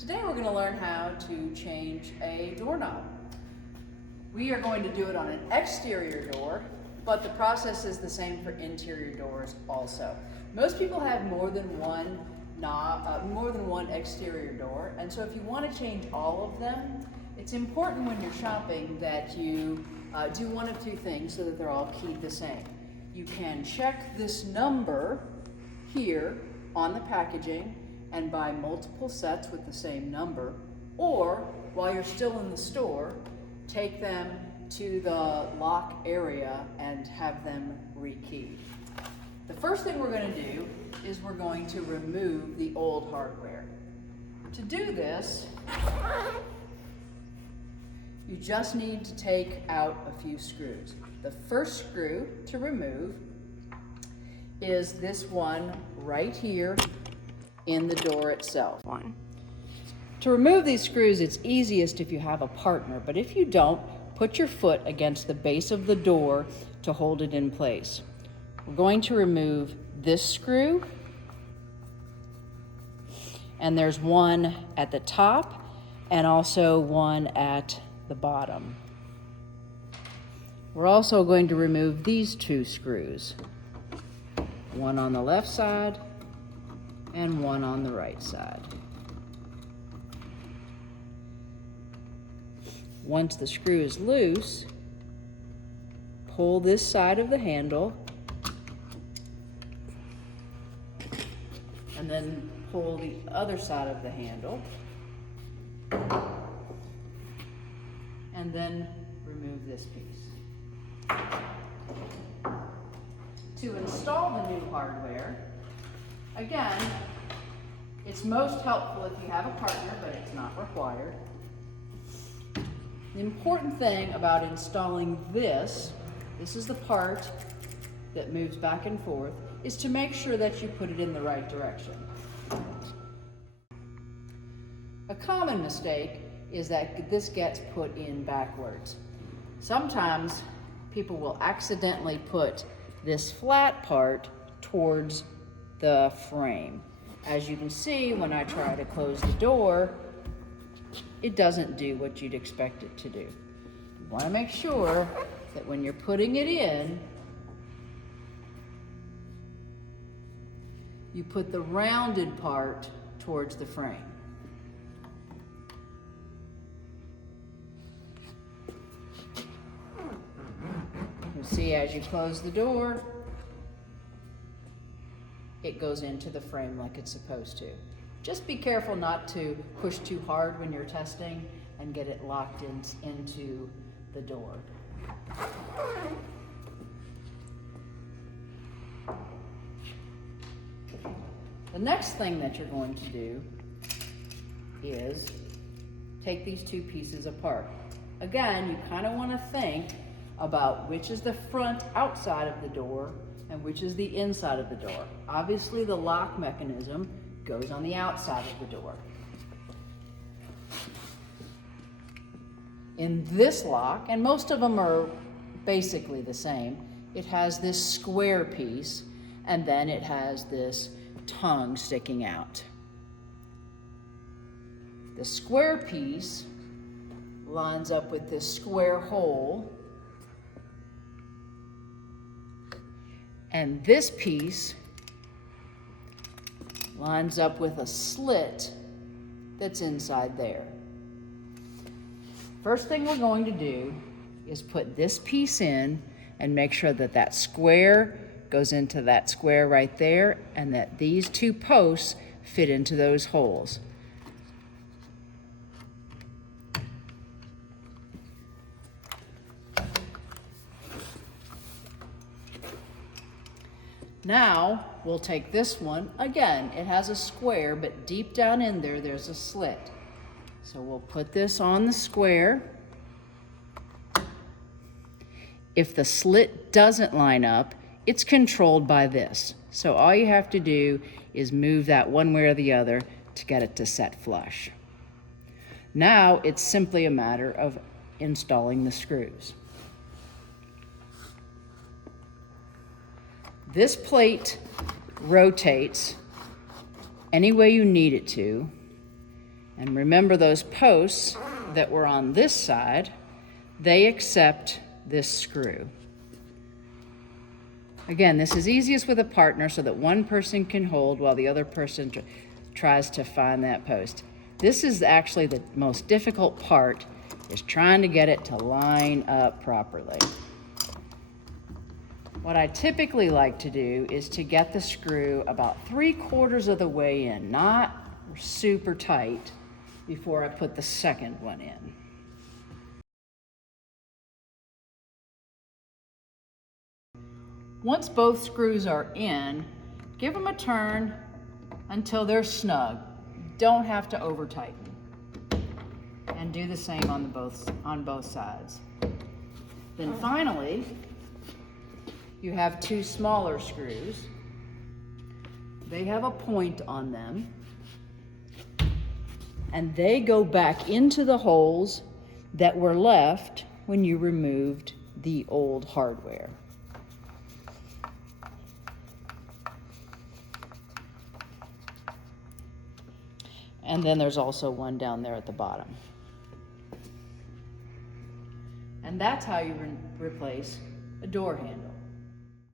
Today we're going to learn how to change a doorknob. We are going to do it on an exterior door, but the process is the same for interior doors also. Most people have more than one exterior door, and so if you want to change all of them, it's important when you're shopping that you do one of two things so that they're all keyed the same. You can check this number here on the packaging and buy multiple sets with the same number, or while you're still in the store, take them to the lock area and have them rekeyed. The first thing we're going to do is we're going to remove the old hardware. To do this, you just need to take out a few screws. The first screw to remove is this one right here in the door itself. To remove these screws, it's easiest if you have a partner, but if you don't, put your foot against the base of the door to hold it in place. We're going to remove this screw, and there's one at the top and also one at the bottom. We're also going to remove these two screws, one on the left side and one on the right side. Once the screw is loose, pull this side of the handle and then pull the other side of the handle and then remove this piece. To install the new hardware, again, it's most helpful if you have a partner, but it's not required. The important thing about installing this is the part that moves back and forth, is to make sure that you put it in the right direction. A common mistake is that this gets put in backwards. Sometimes people will accidentally put this flat part towards the frame. As you can see, when I try to close the door, it doesn't do what you'd expect it to do. You want to make sure that when you're putting it in, you put the rounded part towards the frame. You see, as you close the door, it goes into the frame like it's supposed to. Just be careful not to push too hard when you're testing and get it locked into the door. The next thing that you're going to do is take these two pieces apart. Again, you kind of want to think about which is the front outside of the door and which is the inside of the door. Obviously, the lock mechanism goes on the outside of the door. In this lock, and most of them are basically the same, it has this square piece, and then it has this tongue sticking out. The square piece lines up with this square hole, and this piece lines up with a slit that's inside there. First thing we're going to do is put this piece in and make sure that that square goes into that square right there and that these two posts fit into those holes. Now, we'll take this one. Again, it has a square, but deep down in there, there's a slit. So we'll put this on the square. If the slit doesn't line up, it's controlled by this. So all you have to do is move that one way or the other to get it to set flush. Now, it's simply a matter of installing the screws. This plate rotates any way you need it to, And remember those posts that were on this side, they accept this screw. Again, this is easiest with a partner so that one person can hold while the other person tries to find that post. This is actually the most difficult part, is trying to get it to line up properly. What I typically like to do is to get the screw about 3/4 of the way in, not super tight, before I put the second one in. Once both screws are in, give them a turn until they're snug. You don't have to over tighten. And do the same on both sides. Then finally, you have 2 smaller screws. They have a point on them, and they go back into the holes that were left when you removed the old hardware. And then there's also one down there at the bottom. And that's how you replace a door handle.